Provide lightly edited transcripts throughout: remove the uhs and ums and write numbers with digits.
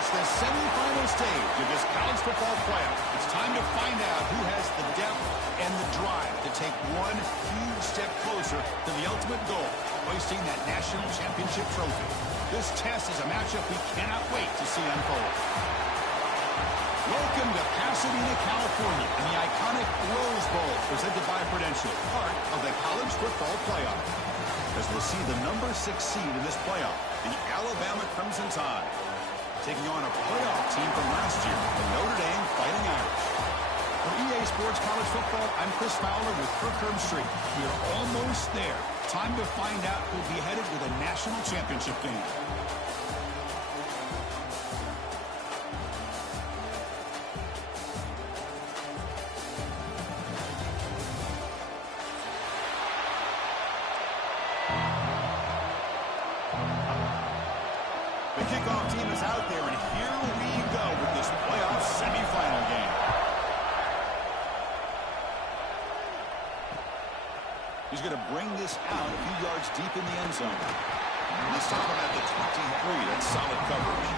reached the semifinal stage of this college football playoff. It's time to find out who has the depth and the drive to take one huge step closer to the ultimate goal, hoisting that national championship trophy. This test is a matchup we cannot wait to see unfold. Welcome to Pasadena, California, in the iconic Rose Bowl, presented by Prudential, part of the college football playoff. As we'll see the number 6 seed in this playoff, the Alabama Crimson Tide, taking on a playoff team from last year, the Notre Dame Fighting Irish. For EA Sports College Football, I'm Chris Fowler with Kirk Herbstreit. We are almost there. Time to find out who'll be headed to the national championship game. The kickoff team is out there, and here we go with this playoff semifinal game. He's going to bring this out a few yards deep in the end zone. This time at the 23. That's solid coverage.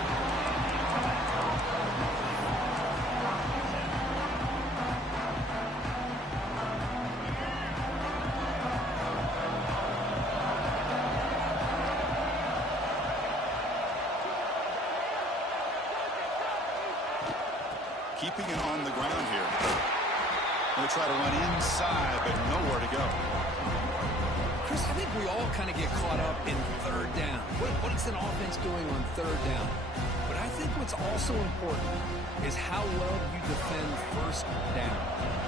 Keeping it on the ground here. Going to try to run inside, but nowhere to go. Chris, I think we all kind of get caught up in third down. What is an offense doing on third down? But I think what's also important is how well you defend first down.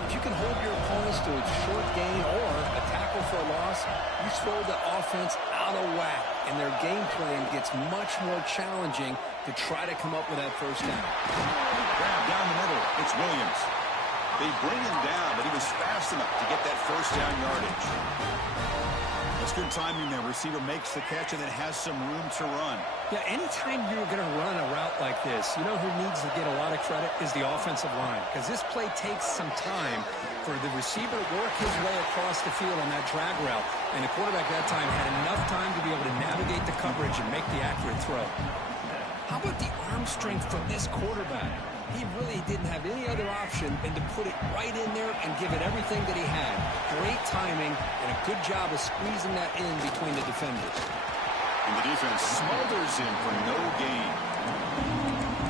If you can hold your opponents to a short gain or a tackle for a loss, you throw the offense out of whack, and their game plan gets much more challenging to try to come up with that first down. Grab down the middle. It's Williams. They bring him down, but he was fast enough to get that first down yardage. That's good timing there. Receiver makes the catch and then has some room to run. Yeah, anytime you're going to run a route like this, you know who needs to get a lot of credit is the offensive line, because this play takes some time for the receiver to work his way across the field on that drag route, and the quarterback that time had enough time to be able to navigate the coverage and make the accurate throw. How about the arm strength from this quarterback? He really didn't have any other option than to put it right in there and give it everything that he had. Great timing and a good job of squeezing that in between the defenders. And the defense smothers him for no gain.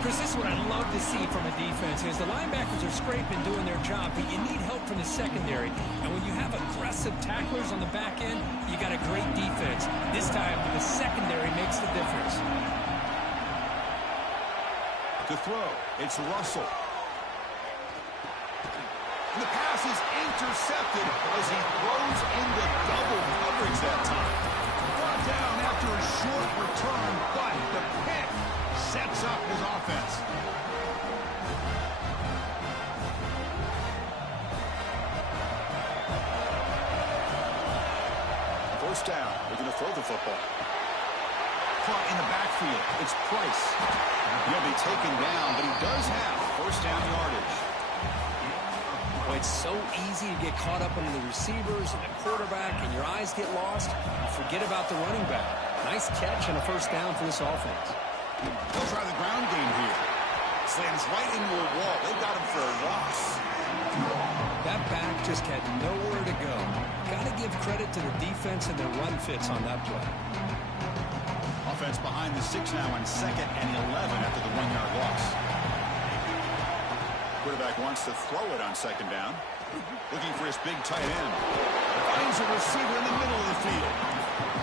Chris, this is what I love to see from a defense is the linebackers are scraping, doing their job, but you need help from the secondary. And when you have aggressive tacklers on the back end, you got a great defense. This time, the secondary makes the difference. To throw, it's Russell. And the pass is intercepted as he throws into double coverage that time. Brought down after a short return, but the pick sets up his offense. First down, they're going to throw the football. Caught in the backfield, it's Price. He'll be taken down, but he does have first down yardage. Well, it's so easy to get caught up in the receivers and the quarterback, and your eyes get lost. You forget about the running back. Nice catch and a first down for this offense. They'll try the ground game here. Slams right into a wall. They got him for a loss. That back just had nowhere to go. Got to give credit to the defense and their run fits on that play. Offense behind the 6 now on 2nd and 11 after the 1-yard loss. Quarterback wants to throw it on 2nd down. Looking for his big tight end. Finds a receiver in the middle of the field.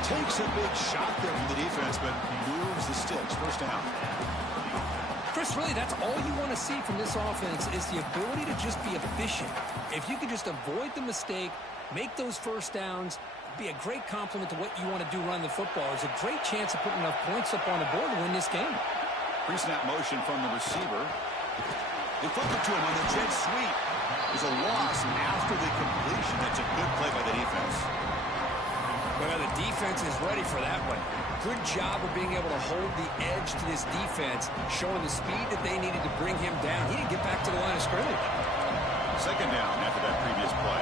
Takes a big shot there from the defense, but moves the sticks. First down. Chris, really, that's all you want to see from this offense is the ability to just be efficient. If you could just avoid the mistake, make those first downs, be a great compliment to what you want to do running the football. There's a great chance of putting enough points up on the board to win this game. Pre-snap motion from the receiver. They flip it to him on the jet sweep. There's a loss after the completion. That's a good play by the defense. Well, the defense is ready for that one. Good job of being able to hold the edge to this defense, showing the speed that they needed to bring him down. He didn't get back to the line of scrimmage. Second down after that previous play.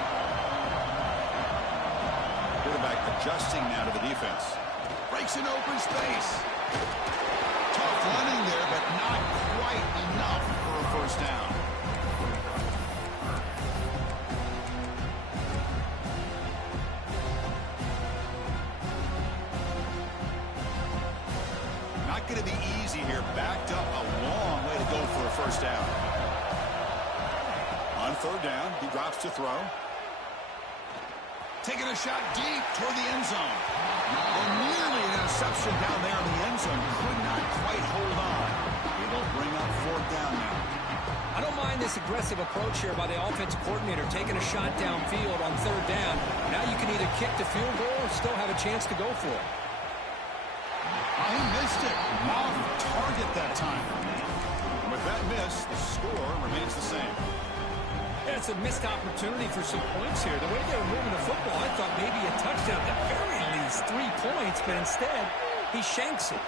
Quarterback adjusting now to the defense. Breaks in open space. Tough running there, but not quite enough for a first down. Not going to be easy here. Backed up a long way to go for a first down. On third down, he drops to throw. Taking a shot deep toward the end zone. And nearly an interception down there in the end zone. Could not quite hold on. It'll bring up fourth down now. I don't mind this aggressive approach here by the offensive coordinator, taking a shot downfield on third down. Now you can either kick the field goal or still have a chance to go for it. He missed it. Off target that time. And with that miss, the score remains the same. Yeah, it's a missed opportunity for some points here. The way they were moving the football, I thought maybe a touchdown, at the very least 3 points, but instead, he shanks it.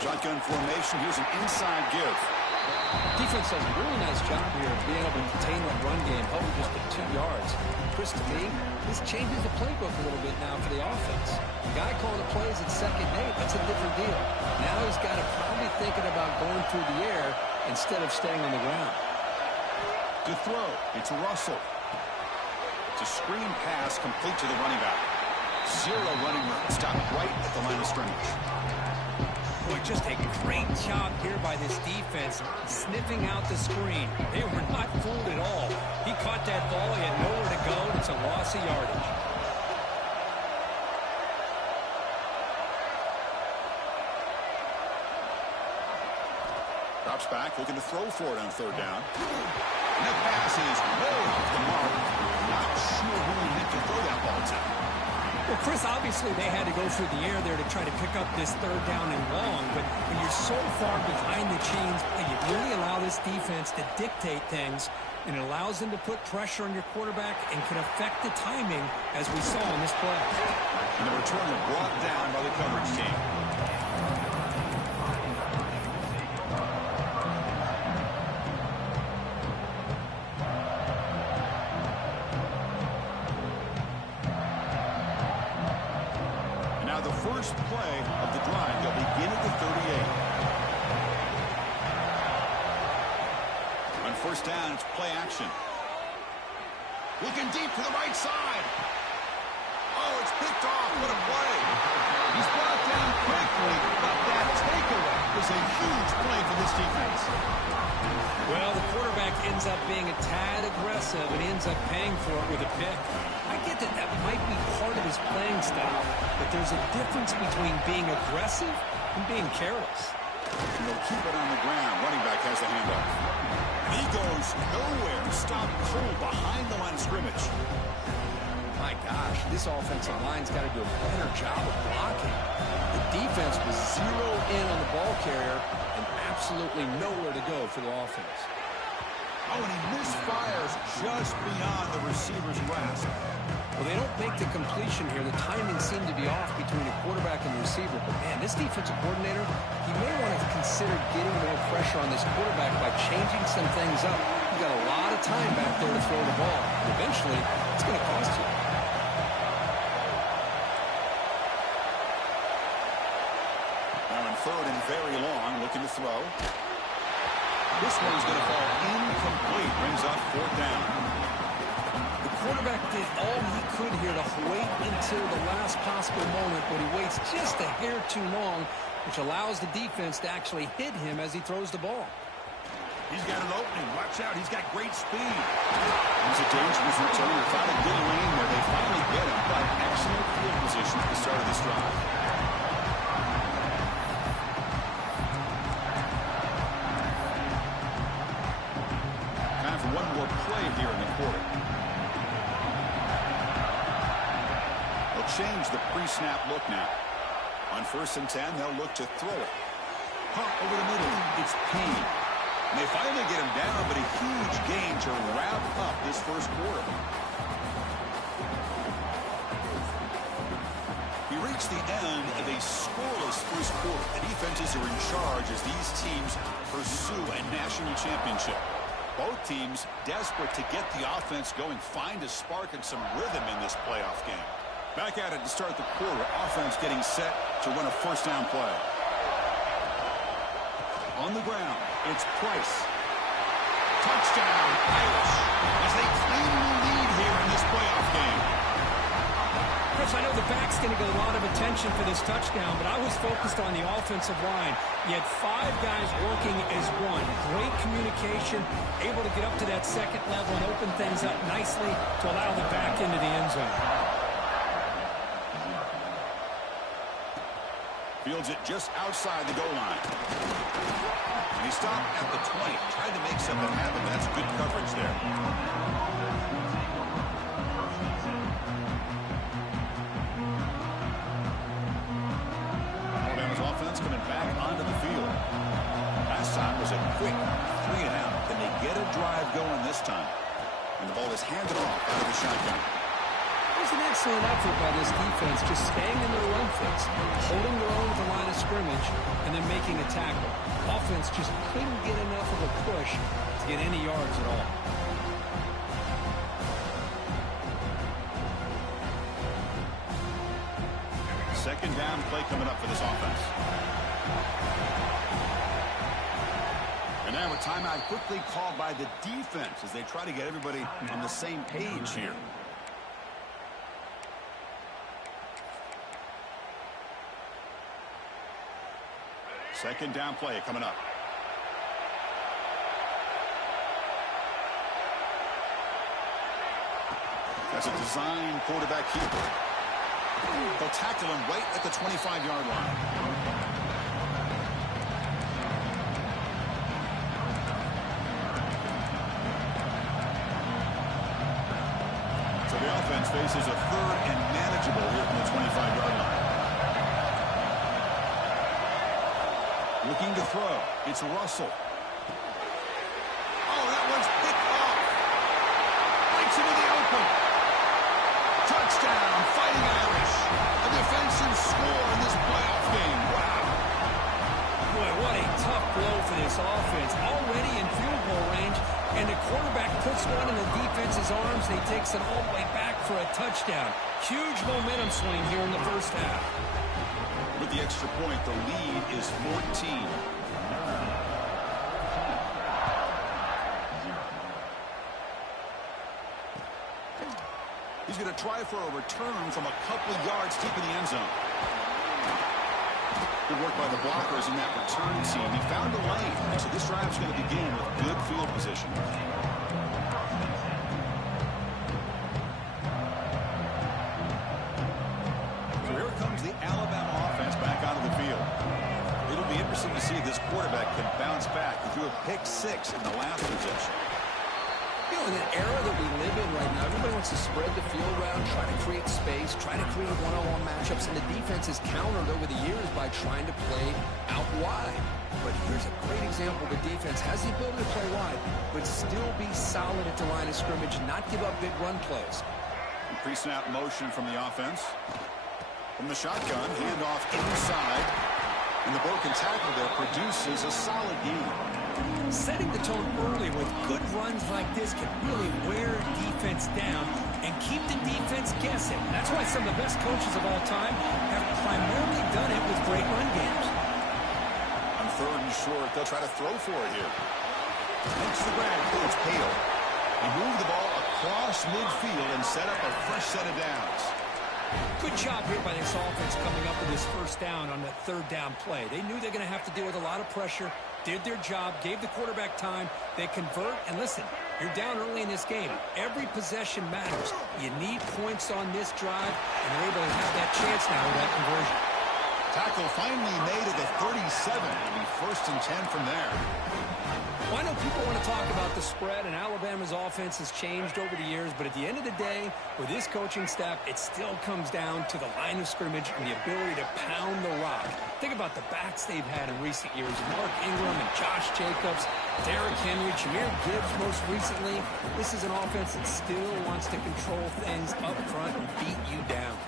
Shotgun formation. Here's an inside give. Defense does a really nice job here of being able to contain that run game, held just at 2 yards. Chris, to me, this changes the playbook a little bit now for the offense. The guy calling the plays at 2nd and 8, that's a different deal. Now he's got to probably thinking about going through the air instead of staying on the ground. To throw, it's Russell. It's a screen pass complete to the running back. 0 running room. Stopped right at the line of scrimmage. Boy, just a great job here by this defense, sniffing out the screen. They were not fooled at all. He caught that ball, he had nowhere to go, and it's a loss of yardage. Drops back, looking to throw for it on third down. And that pass is way off the mark. Not sure who he meant to throw that ball to. Well, Chris, obviously they had to go through the air there to try to pick up this third down and long, but when you're so far behind the chains, you really allow this defense to dictate things, and it allows them to put pressure on your quarterback and can affect the timing, as we saw in this play. And the return is brought down by the coverage team. First play of the drive. They'll begin at the 38. On first down, it's play action. Looking deep to the right side. Oh, it's picked off. What a play. He's brought down quickly, but that takeaway is a huge play for this defense. Well, the quarterback ends up being a tad aggressive, and he ends up paying for it with a pick. I get that that might be part of his playing style, but there's a difference between being aggressive and being careless. And they'll keep it on the ground. Running back has the handoff. He goes nowhere. Stopped cold behind the line of scrimmage. My gosh, this offensive line's got to do a better job of blocking. The defense was zeroed in on the ball carrier and absolutely nowhere to go for the offense. Oh, and he misfires just beyond the receiver's grasp. Well, they don't make the completion here. The timing seemed to be off between the quarterback and the receiver. But, man, this defensive coordinator, he may want to consider getting more pressure on this quarterback by changing some things up. You've got a lot of time back there to throw the ball. And eventually, it's going to cost you. Now in third and very long, looking to throw. This one's going to fall incomplete. Brings up fourth down. The quarterback did all he could here to wait until the last possible moment, but he waits just a hair too long, which allows the defense to actually hit him as he throws the ball. He's got an opening. Watch out. He's got great speed. He's a dangerous returner. Found a good lane there. They finally get him, but excellent field position at the start of this drive. Time for one more play here in the quarter. They'll change the pre-snap look now. On 1st and 10, they'll look to throw it. Pump over the middle. It's Payne. And they finally get him down, but a huge gain to wrap up this first quarter. We reach the end of a scoreless first quarter. The defenses are in charge as these teams pursue a national championship. Both teams desperate to get the offense going, find a spark and some rhythm in this playoff game. Back at it to start the quarter. Offense getting set to run a first down play. On the ground, it's Price. Touchdown, Irish, as they claim the lead here in this playoff game. Chris, I know the back's going to get a lot of attention for this touchdown, but I was focused on the offensive line. You had 5 guys working as one. Great communication, able to get up to that second level and open things up nicely to allow the back into the end zone. Fields it just outside the goal line. And he stopped at the 20, trying to make something happen. That's good coverage there. Alabama's offense coming back onto the field. Last time was a quick 3 and out. Can they get a drive going this time? And the ball is handed off out of the shotgun. It was an excellent effort by this defense, just staying in their run fits, holding their own at the line of scrimmage, and then making a tackle. Offense just couldn't get enough of a push to get any yards at all. Second down play coming up for this offense. And now a timeout quickly called by the defense as they try to get everybody on the same page here. Second down play coming up. That's a design quarterback keeper. They'll tackle him right at the 25-yard line. So the offense faces a 3rd and manageable here from the 25-yard line. Looking to throw. It's Russell. Oh, that one's picked off. Breaks into the open. Touchdown, Fighting Irish. A defensive score in this playoff game. Wow. Boy, what a tough blow for this offense. Already in field goal range, and the quarterback puts one in the defense's arms. He takes it all the way back for a touchdown. Huge momentum swing here in the first half. With the extra point, the lead is 14. He's going to try for a return from a couple of yards deep in the end zone. Good work by the blockers in that return team. He found a lane, and so this drive is going to begin with good field position. So here comes the Alabama offense back onto the field. It'll be interesting to see if this quarterback can bounce back. He threw a pick-6 in the last possession. You know, in the era that we live in right now, everybody wants to spread the field around, try to create space, try to create one-on-one matchups, and the defense has countered over the years by trying to play out wide. But here's a great example. The defense has the ability to play wide, but still be solid at the line of scrimmage, not give up big run plays. Pre-snap motion from the offense. From the shotgun, handoff inside. And the broken tackle there produces a solid gain. Setting the tone early with good runs like this can really wear defense down and keep the defense guessing. That's why some of the best coaches of all time have primarily done it with great run games. On 3rd and short, they'll try to throw for it here. Takes the grab, it's Hale. He moved the ball across midfield and set up a fresh set of downs. Good job here by this offense coming up with this first down on that 3rd down play. They knew they're going to have to deal with a lot of pressure, did their job, gave the quarterback time. They convert, and listen, you're down early in this game. Every possession matters. You need points on this drive, and they're able to have that chance now with that conversion. Tackle finally made at the 37. It'll be 1st and 10 from there. Well, I know people want to talk about the spread, and Alabama's offense has changed over the years, but at the end of the day, with this coaching staff, it still comes down to the line of scrimmage and the ability to pound the rock. Think about the backs they've had in recent years. Mark Ingram and Josh Jacobs, Derrick Henry, Jahmyr Gibbs most recently. This is an offense that still wants to control things up front and beat you down.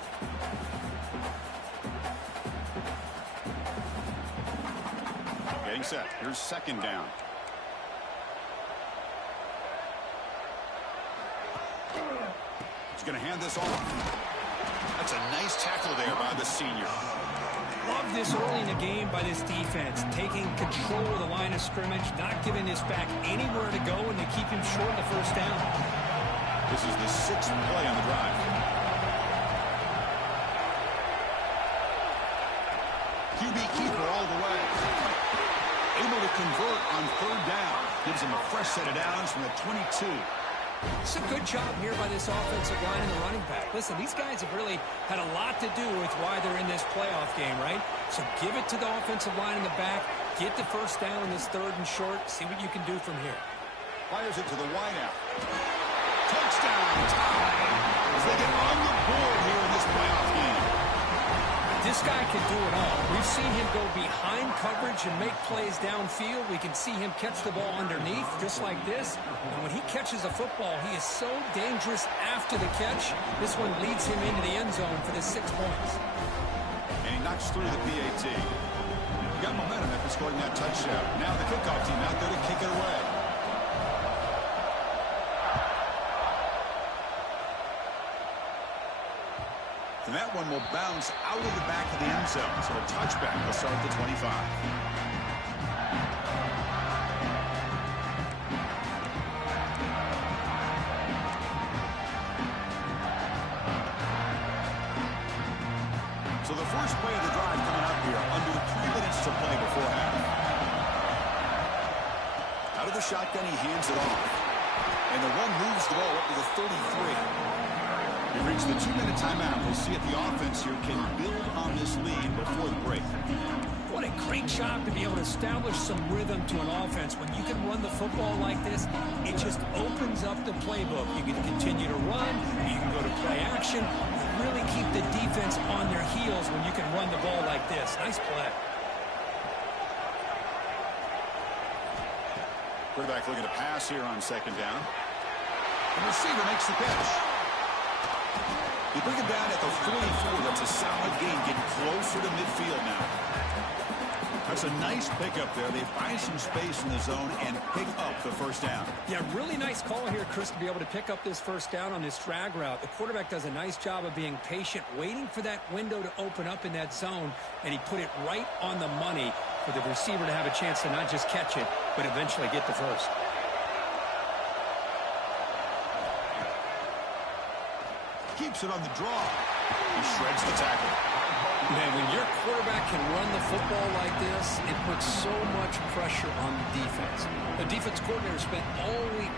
Getting set. Here's 2nd down. He's going to hand this off. That's a nice tackle there by the senior. Love this early in the game by this defense, taking control of the line of scrimmage, not giving this back anywhere to go, and they keep him short of the first down. This is the 6th play on the drive. QB keeper all the way. Able to convert on 3rd down. Gives him a fresh set of downs from the 22. It's a good job here by this offensive line and the running back. Listen, these guys have really had a lot to do with why they're in this playoff game, right? So give it to the offensive line in the back. Get the first down in this 3rd and short. See what you can do from here. Fires it to the wideout. Touchdown tie as they get on the board here in this playoff game. This guy can do it all. We've seen him go behind coverage and make plays downfield. We can see him catch the ball underneath, just like this. And when he catches a football, he is so dangerous after the catch. This one leads him into the end zone for the 6 points. And he knocks through the PAT. He got momentum after scoring that touchdown. Now the kickoff team out there to kick it away. And that one will bounce out of the back of the end zone. So a touchback will start at the 25. So the first play of the drive coming up here. Under 3 minutes to play before half. Out of the shotgun, he hands it off. And the run moves the ball up to the 33. We reach the 2-minute timeout. We'll see if the offense here can build on this lead before the break. What a great job to be able to establish some rhythm to an offense. When you can run the football like this, it just opens up the playbook. You can continue to run. You can go to play action. You really keep the defense on their heels when you can run the ball like this. Nice play. Quarterback looking to pass here on 2nd down. The receiver makes the catch. They bring it down at the 44. That's a solid gain, getting closer to midfield now. That's a nice pickup there. They find some space in the zone and pick up the first down. Yeah, really nice call here, Chris, to be able to pick up this first down on this drag route. The quarterback does a nice job of being patient, waiting for that window to open up in that zone, and he put it right on the money for the receiver to have a chance to not just catch it, but eventually get the first. Keeps it on the draw. He shreds the tackle. Man, when your quarterback can run the football like this, it puts so much pressure on the defense. The defense coordinator spent all week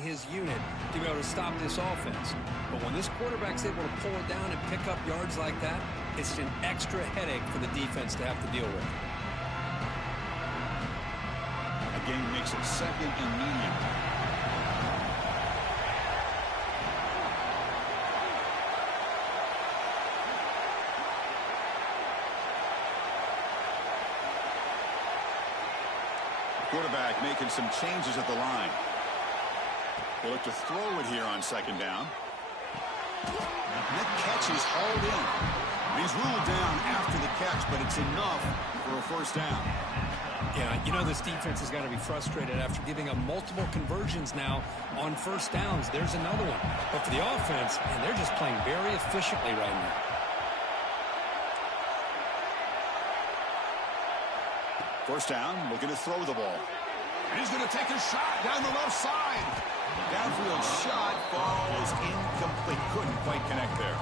his unit to be able to stop this offense. But when this quarterback's able to pull it down and pick up yards like that, it's an extra headache for the defense to have to deal with. Again, makes it 2nd and medium. Quarterback making some changes at the line. They look to throw it here on 2nd down. And that catch is hauled in. He's ruled down after the catch, but it's enough for a first down. Yeah, you know this defense has got to be frustrated after giving up multiple conversions now on first downs. There's another one. But for the offense, and they're just playing very efficiently right now. First down, looking to throw the ball. And he's going to take a shot down the left side. Downfield shot falls incomplete. Couldn't quite connect there.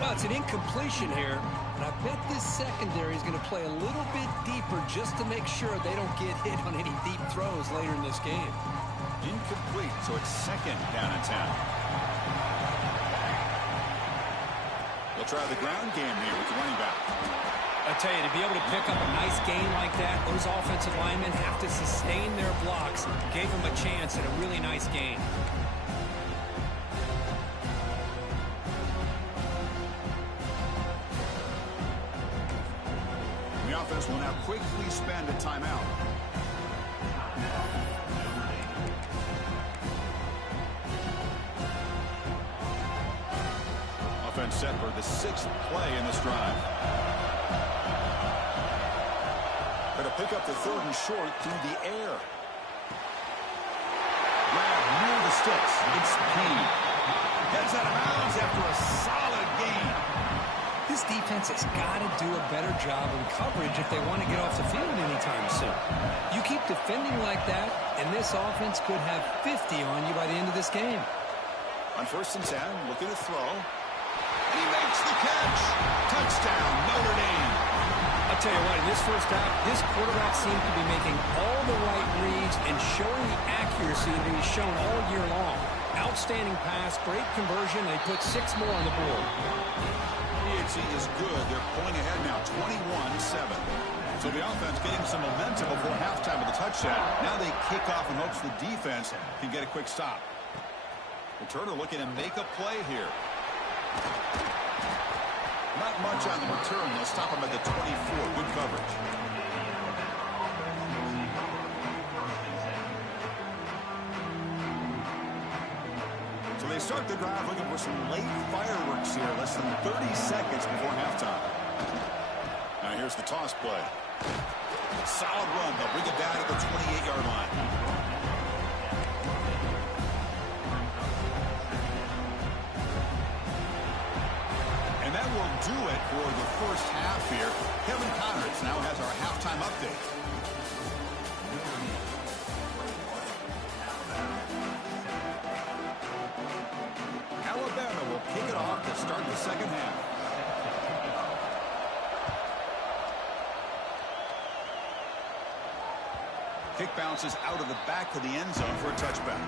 Well, it's an incompletion here, and I bet this secondary is going to play a little bit deeper just to make sure they don't get hit on any deep throws later in this game. Incomplete, so it's 2nd down and 10. try the ground game here with the running back. I tell you, to be able to pick up a nice gain like that, those offensive linemen have to sustain their blocks. Gave them a chance at a really nice gain. The offense will now quickly spend a timeout. Offense set for the 6th play in this drive. Going to pick up the 3rd and short through the air. Grab near the sticks. It's speed. Gets out of bounds after a solid gain. This defense has got to do a better job in coverage if they want to get off the field anytime soon. You keep defending like that, and this offense could have 50 on you by the end of this game. On 1st and 10, looking to throw. And he makes the catch. Touchdown, Notre Dame. I'll tell you what, in this first half, this quarterback seemed to be making all the right reads and showing the accuracy that he's shown all year long. Outstanding pass, great conversion. They put 6 more on the board. PHC is good. They're pulling ahead now, 21-7. So the offense getting some momentum before halftime with a touchdown. Now they kick off in hopes the defense can get a quick stop. Returner looking to make a play here. Not much on the return. They'll stop him at the 24. Good coverage. So they start the drive looking for some late fireworks here. Less than 30 seconds before halftime. Now here's the toss play. Solid run. They'll bring it down at the 28-yard line. And that will do it for the first half here. Kevin Connors now has our halftime update. Alabama will kick it off to start the second half. Kick bounces out of the back of the end zone for a touchback.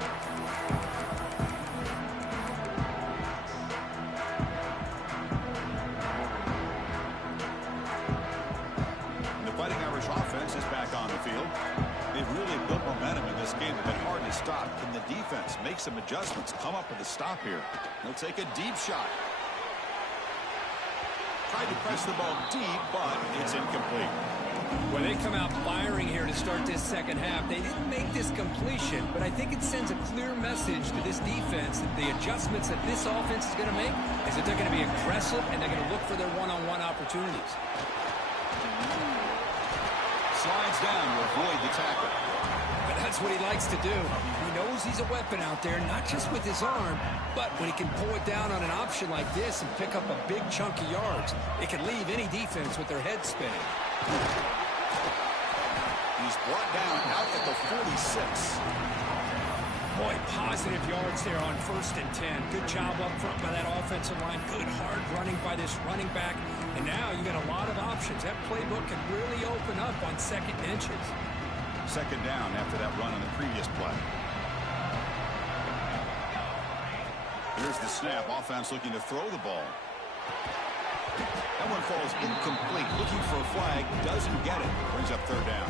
Offense is back on the field. They've really built momentum in this game. They've been hard to stop. Can the defense make some adjustments? Come up with a stop here. He'll take a deep shot. Tried to press the ball deep, but it's incomplete. Well, they come out firing here to start this second half. They didn't make this completion, but I think it sends a clear message to this defense that the adjustments that this offense is going to make is that they're going to be aggressive and they're going to look for their one-on-one opportunities. Slides down to avoid the tackle. But that's what he likes to do. He knows he's a weapon out there, not just with his arm, but when he can pull it down on an option like this and pick up a big chunk of yards, it can leave any defense with their head spinning. He's brought down out at the 46. Boy, positive yards there on 1st and 10. Good job up front by that offensive line. Good hard running by this running back. And now you got a lot of options. That playbook can really open up on 2nd and inches. 2nd down after that run on the previous play. Here's the snap. Offense looking to throw the ball. That one falls incomplete. Looking for a flag. Doesn't get it. Brings up 3rd down.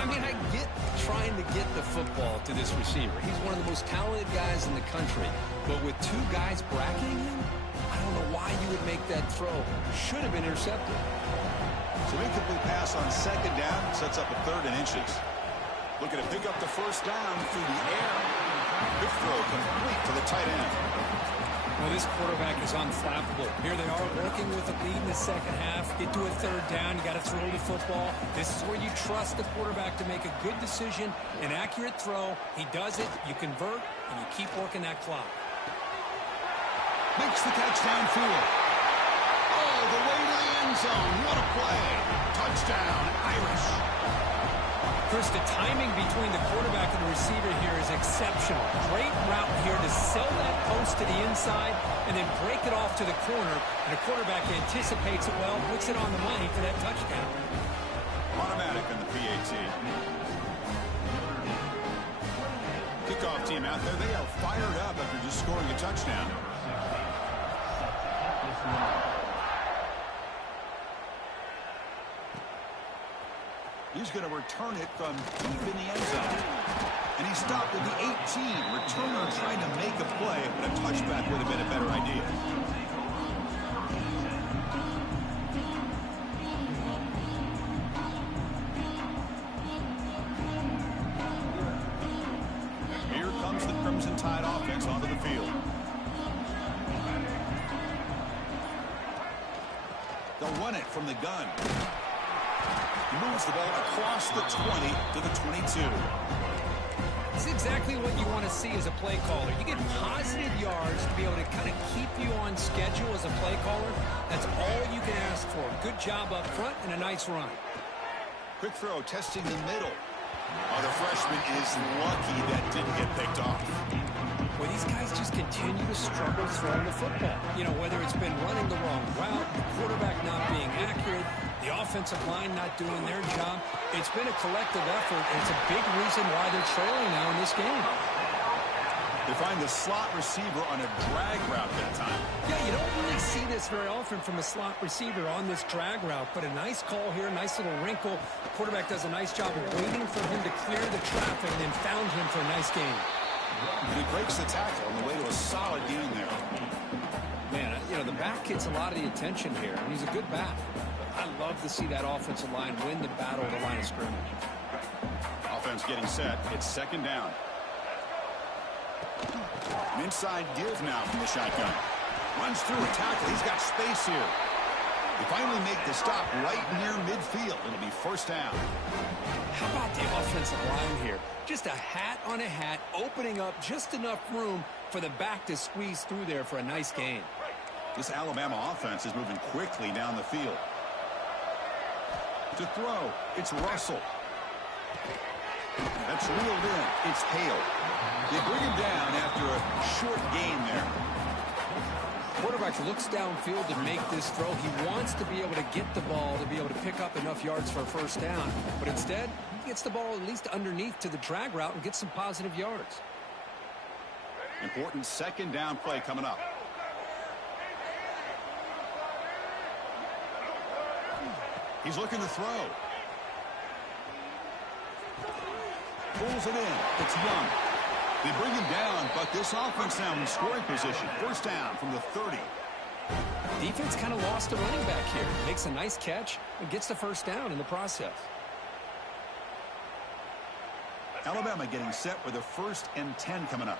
I mean, I get trying to get the football to this receiver. He's one of the most talented guys in the country. But with 2 guys bracketing him, I don't know why you would make that throw. Should have been intercepted. So incomplete pass on 2nd down sets up a 3rd and inches. Looking to pick up the 1st down through the air. Good throw complete to the tight end. Well, this quarterback is unflappable. Here they are working with a lead in the second half. Get to a 3rd down. You got to throw the football. This is where you trust the quarterback to make a good decision, an accurate throw. He does it, you convert, and you keep working that clock. Makes the catch downfield. All the way to the end zone. What a play. Touchdown, Irish. Chris, the timing between the quarterback and the receiver here is exceptional. Great route here to sell that post to the inside and then break it off to the corner. And the quarterback anticipates it well, puts it on the money for that touchdown. Automatic in the PAT. Kickoff team out there. They are fired up after just scoring a touchdown. He's going to return it from deep in the end zone. And he stopped at the 18. Returner trying to make a play, but a touchback would have been a better idea. Here comes the Crimson Tide offense onto the field. They'll run it from the gun. He moves the ball across the 20 to the 22. It's exactly what you want to see as a play caller. You get positive yards to be able to kind of keep you on schedule as a play caller. That's all you can ask for. Good job up front and a nice run. Quick throw, testing the middle. Oh, the freshman is lucky that didn't get picked off. Well, these guys just continue to struggle throwing the football. You know, whether it's been running the wrong route, the quarterback not being accurate, the offensive line not doing their job. It's been a collective effort, and it's a big reason why they're trailing now in this game. They find the slot receiver on a drag route that time. Yeah, you don't really see this very often from a slot receiver on this drag route, but a nice call here, nice little wrinkle. The quarterback does a nice job of waiting for him to clear the traffic and then found him for a nice game. And he breaks the tackle on the way to a solid gain there. Man, you know, the back gets a lot of the attention here, and he's a good back. I love to see that offensive line win the battle at the line of scrimmage. Offense getting set. It's second down. An inside give now from the shotgun. Runs through a tackle. He's got space here. They finally make the stop right near midfield. It'll be first down. How about the offensive line here? Just a hat on a hat, opening up just enough room for the back to squeeze through there for a nice gain. This Alabama offense is moving quickly down the field. To throw, it's Russell. That's reeled in. It's Hale. They bring him down after a short gain there. Quarterback looks downfield to make this throw. He wants to be able to get the ball to be able to pick up enough yards for a first down. But instead, he gets the ball at least underneath to the drag route and gets some positive yards. Important second down play coming up. He's looking to throw. Pulls it in. It's Young. They bring him down, but this offense now in scoring position. First down from the 30. Defense kind of lost a running back here. Makes a nice catch and gets the first down in the process. Alabama getting set with a 1st and 10 coming up.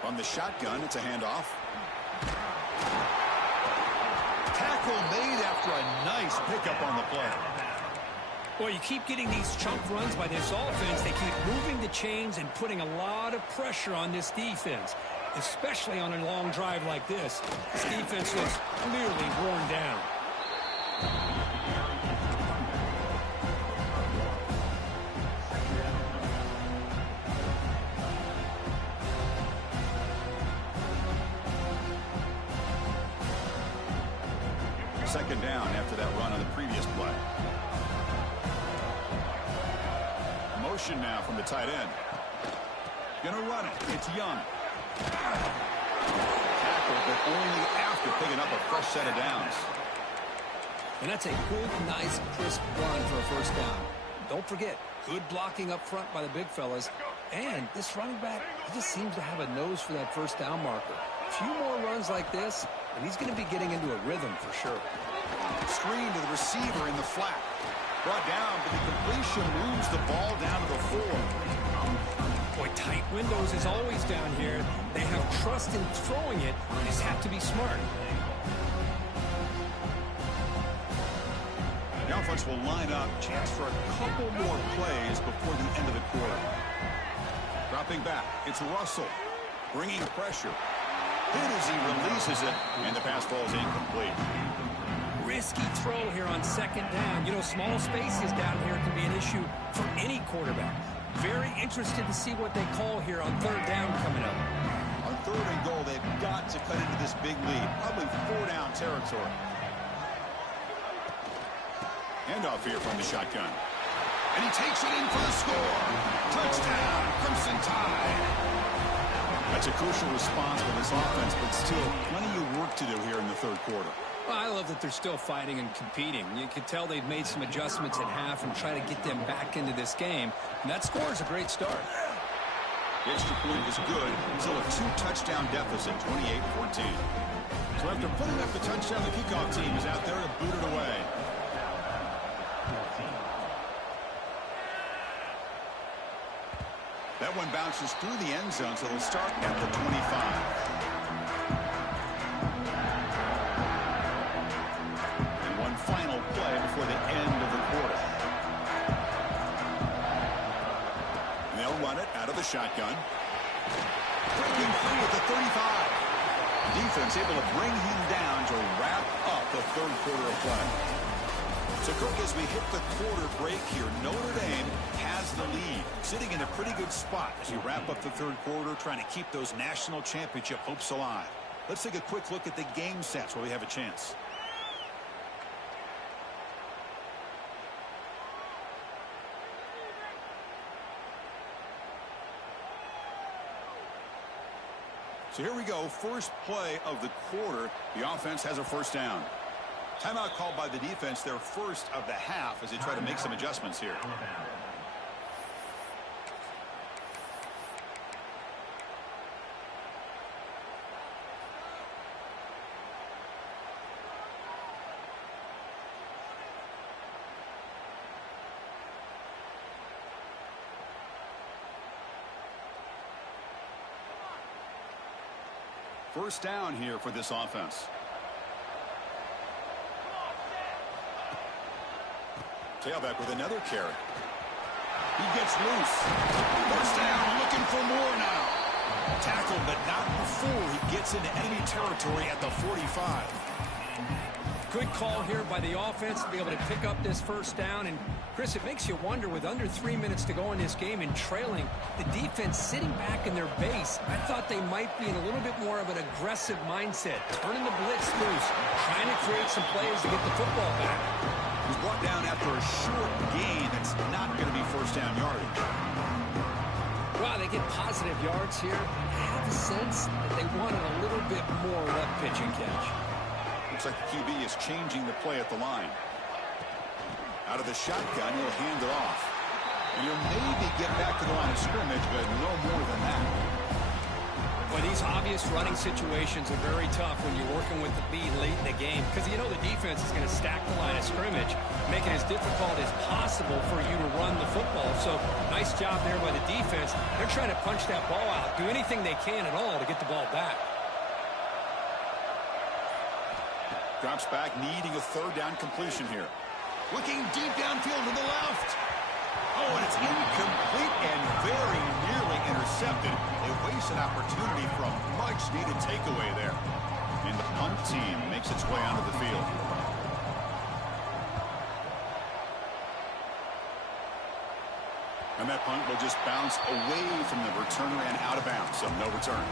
From the shotgun, it's a handoff. Tackle made after a nice pickup on the play. Well, you keep getting these chunk runs by this offense. They keep moving the chains and putting a lot of pressure on this defense, especially on a long drive like this. This defense looks clearly worn down. Second down after that run on the previous play. Motion now from the tight end. Gonna run it. It's Young. Tackle, but only after picking up a fresh set of downs. And that's a good, nice, crisp run for a first down. Don't forget, good blocking up front by the big fellas. And this running back, he just seems to have a nose for that first down marker. A few more runs like this, and he's going to be getting into a rhythm for sure. Screen to the receiver in the flat. Brought down, but the completion moves the ball down to the 4. Boy, tight windows is always down here. They have trust in throwing it. They just have to be smart. The offense will line up. Chance for a couple more plays before the end of the quarter. Dropping back, it's Russell. Bringing pressure. Hit as he releases it, and the pass ball is incomplete. Risky throw here on second down. You know, small spaces down here can be an issue for any quarterback. Very interested to see what they call here on third down coming up. On 3rd and goal, they've got to cut into this big lead. Probably 4-down territory. Handoff here from the shotgun. And he takes it in for the score. Touchdown, Crimson Tide. That's a crucial response for this offense, but still plenty of work to do here in the third quarter. Well, I love that they're still fighting and competing. You can tell they've made some adjustments at half and try to get them back into this game. And that score is a great start. The extra point is good. Still a two-touchdown deficit, 28-14. So after putting up the touchdown, the kickoff team is out there to boot it away. That one bounces through the end zone, so they'll start at the 25. Final play before the end of the quarter. And they'll run it out of the shotgun. Breaking free at the 35. Defense able to bring him down to wrap up the third quarter of play. So, Kirk, as we hit the quarter break here, Notre Dame has the lead, sitting in a pretty good spot as we wrap up the third quarter, trying to keep those national championship hopes alive. Let's take a quick look at the game sets where we have a chance. So here we go, first play of the quarter. The offense has a first down. Timeout called by the defense, their first of the half as they try to make some adjustments here. First down here for this offense. Tailback with another carry. He gets loose. First down, looking for more now. Tackled, but not before he gets into enemy territory at the 45. Good call here by the offense to be able to pick up this first down. And, Chris, it makes you wonder, with under 3 minutes to go in this game and trailing, the defense sitting back in their base, I thought they might be in a little bit more of an aggressive mindset, turning the blitz loose, trying to create some plays to get the football back. He's brought down after a short gain that's not going to be first down yardage. Wow, they get positive yards here. I have a sense that they wanted a little bit more left pitch and catch. Looks like the QB is changing the play at the line. Out of the shotgun, he'll hand it off. And he'll maybe get back to the line of scrimmage, but no more than that. Well, these obvious running situations are very tough when you're working with the lead late in the game, because you know the defense is going to stack the line of scrimmage, make it as difficult as possible for you to run the football. So nice job there by the defense. They're trying to punch that ball out, do anything they can at all to get the ball back. Drops back, needing a third down completion here. Looking deep downfield to the left. Oh, and it's incomplete and very nearly intercepted. They waste an opportunity for a much-needed takeaway there. And the punt team makes its way onto the field. And that punt will just bounce away from the returner and out of bounds, so no return.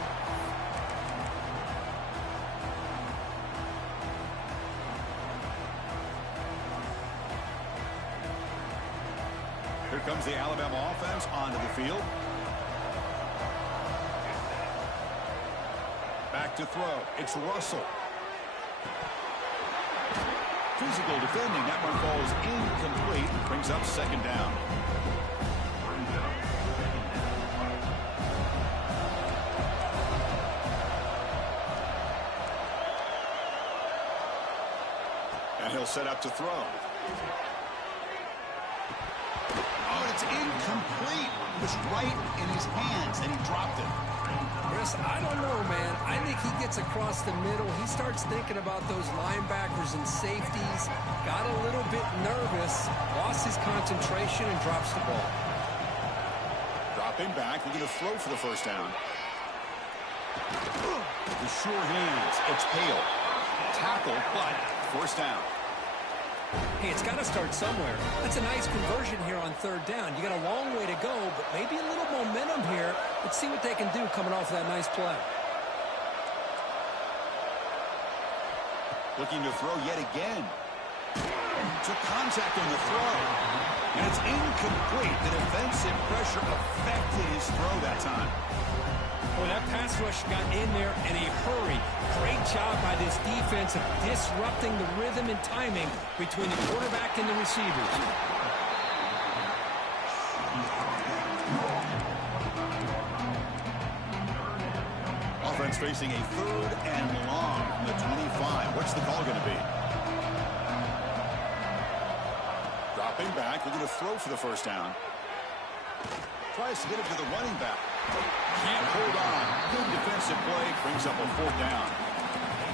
Here comes the Alabama offense onto the field. Back to throw. It's Russell. Physical defending. That one falls incomplete. Brings up second down. And he'll set up to throw. It's incomplete. It was right in his hands, and he dropped it. Chris, I don't know, man. I think he gets across the middle. He starts thinking about those linebackers and safeties. Got a little bit nervous, lost his concentration, and drops the ball. Dropping back, looking to throw for the first down. The sure hands. It's Pale. Tackle, but first down. Hey, it's got to start somewhere. That's a nice conversion here on third down. You got a long way to go, but maybe a little momentum here. Let's see what they can do coming off that nice play. Looking to throw yet again. Took contact on the throw. And it's incomplete. The defensive pressure affected his throw that time. Boy, that pass rush got in there in a hurry. Great job by this defense of disrupting the rhythm and timing between the quarterback and the receivers. Offense facing a 3rd and long from the 25. What's the call going to be? Dropping back, looking to throw for the first down. Tries to get it to the running back. Can't hold on. Good defensive play. Brings up a 4th down.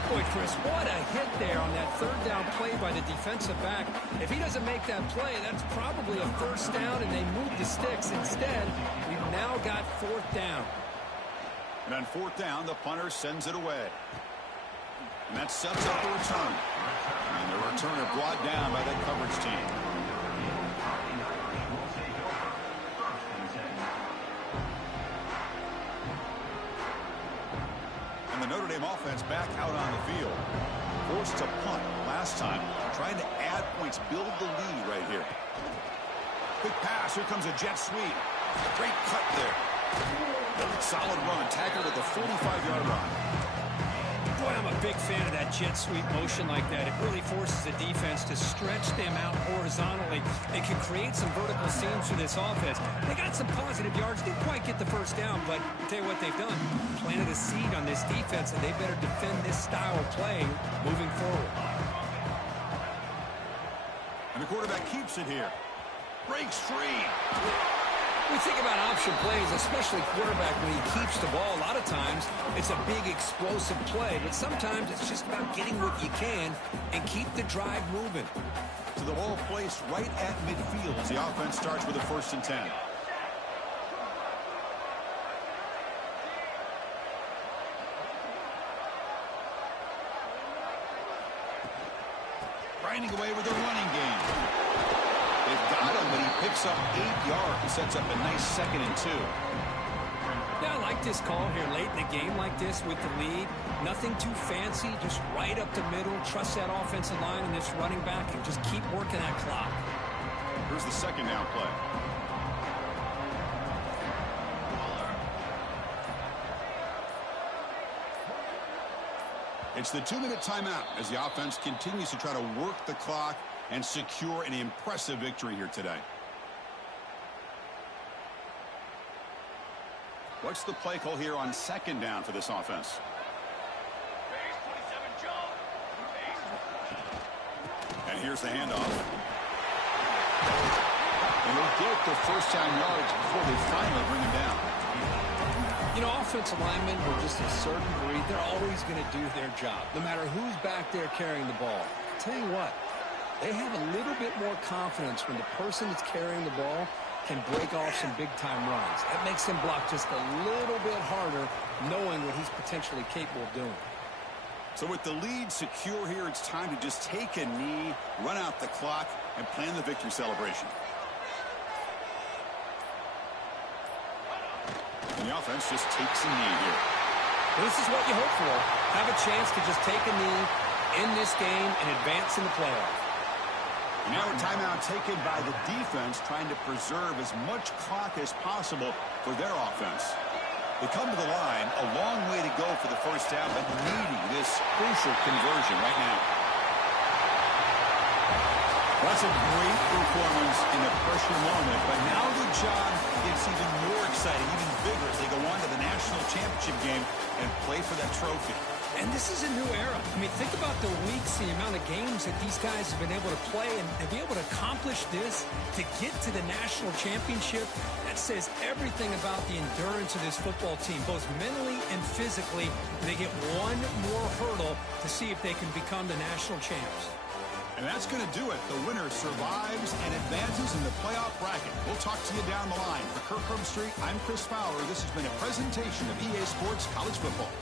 Boy, Chris, what a hit there on that 3rd down play by the defensive back. If he doesn't make that play, that's probably a 1st down, and they move the sticks. Instead, we've now got 4th down. And on 4th down, the punter sends it away. And that sets up the return. And the returner brought down by that coverage team. And the Notre Dame offense back out on the field. Forced to punt last time. Trying to add points, build the lead right here. Quick pass. Here comes a jet sweep. Great cut there. Solid run. Tackled at the 45-yard line. Boy, I'm a big fan of that jet sweep motion like that. It really forces the defense to stretch them out horizontally. It can create some vertical seams for this offense. They got some positive yards. Didn't quite get the first down, but I'll tell you what they've done. Planted a seed on this defense, and they better defend this style of play moving forward. And the quarterback keeps it here. Breaks free. We think about option plays, especially quarterback, when he keeps the ball. A lot of times, it's a big explosive play, but sometimes it's just about getting what you can and keep the drive moving. So the ball placed right at midfield as the offense starts with a 1st and 10. Grinding away with the running game. They've got him, but he picks up 8 yards. Sets up a nice 2nd and 2. Yeah, I like this call here late in the game like this with the lead. Nothing too fancy, just right up the middle. Trust that offensive line and this running back and just keep working that clock. Here's the 2nd down play. It's the 2-minute timeout as the offense continues to try to work the clock and secure an impressive victory here today. What's the play call here on 2nd down for this offense? And here's the handoff. And they'll get the 1st down yards before they finally bring him down. You know, offensive linemen are just a certain breed. They're always going to do their job, no matter who's back there carrying the ball. I'll tell you what, they have a little bit more confidence when the person that's carrying the ball can break off some big-time runs. That makes him block just a little bit harder, knowing what he's potentially capable of doing. So with the lead secure here, it's time to just take a knee, run out the clock, and plan the victory celebration. And the offense just takes a knee here. This is what you hope for. Have a chance to just take a knee in this game and advance in the playoff. And now a timeout taken by the defense, trying to preserve as much clock as possible for their offense. They come to the line, a long way to go for the 1st down, but needing this crucial conversion right now. That's a great performance in a pressure moment, but now the job gets even more exciting, even bigger as they go on to the national championship game and play for that trophy. And this is a new era. I mean, think about the weeks, the amount of games that these guys have been able to play, and to be able to accomplish this, to get to the national championship, that says everything about the endurance of this football team, both mentally and physically. They get one more hurdle to see if they can become the national champs. And that's going to do it. The winner survives and advances in the playoff bracket. We'll talk to you down the line. For Kirk Herbstreit, I'm Chris Fowler. This has been a presentation of EA Sports College Football.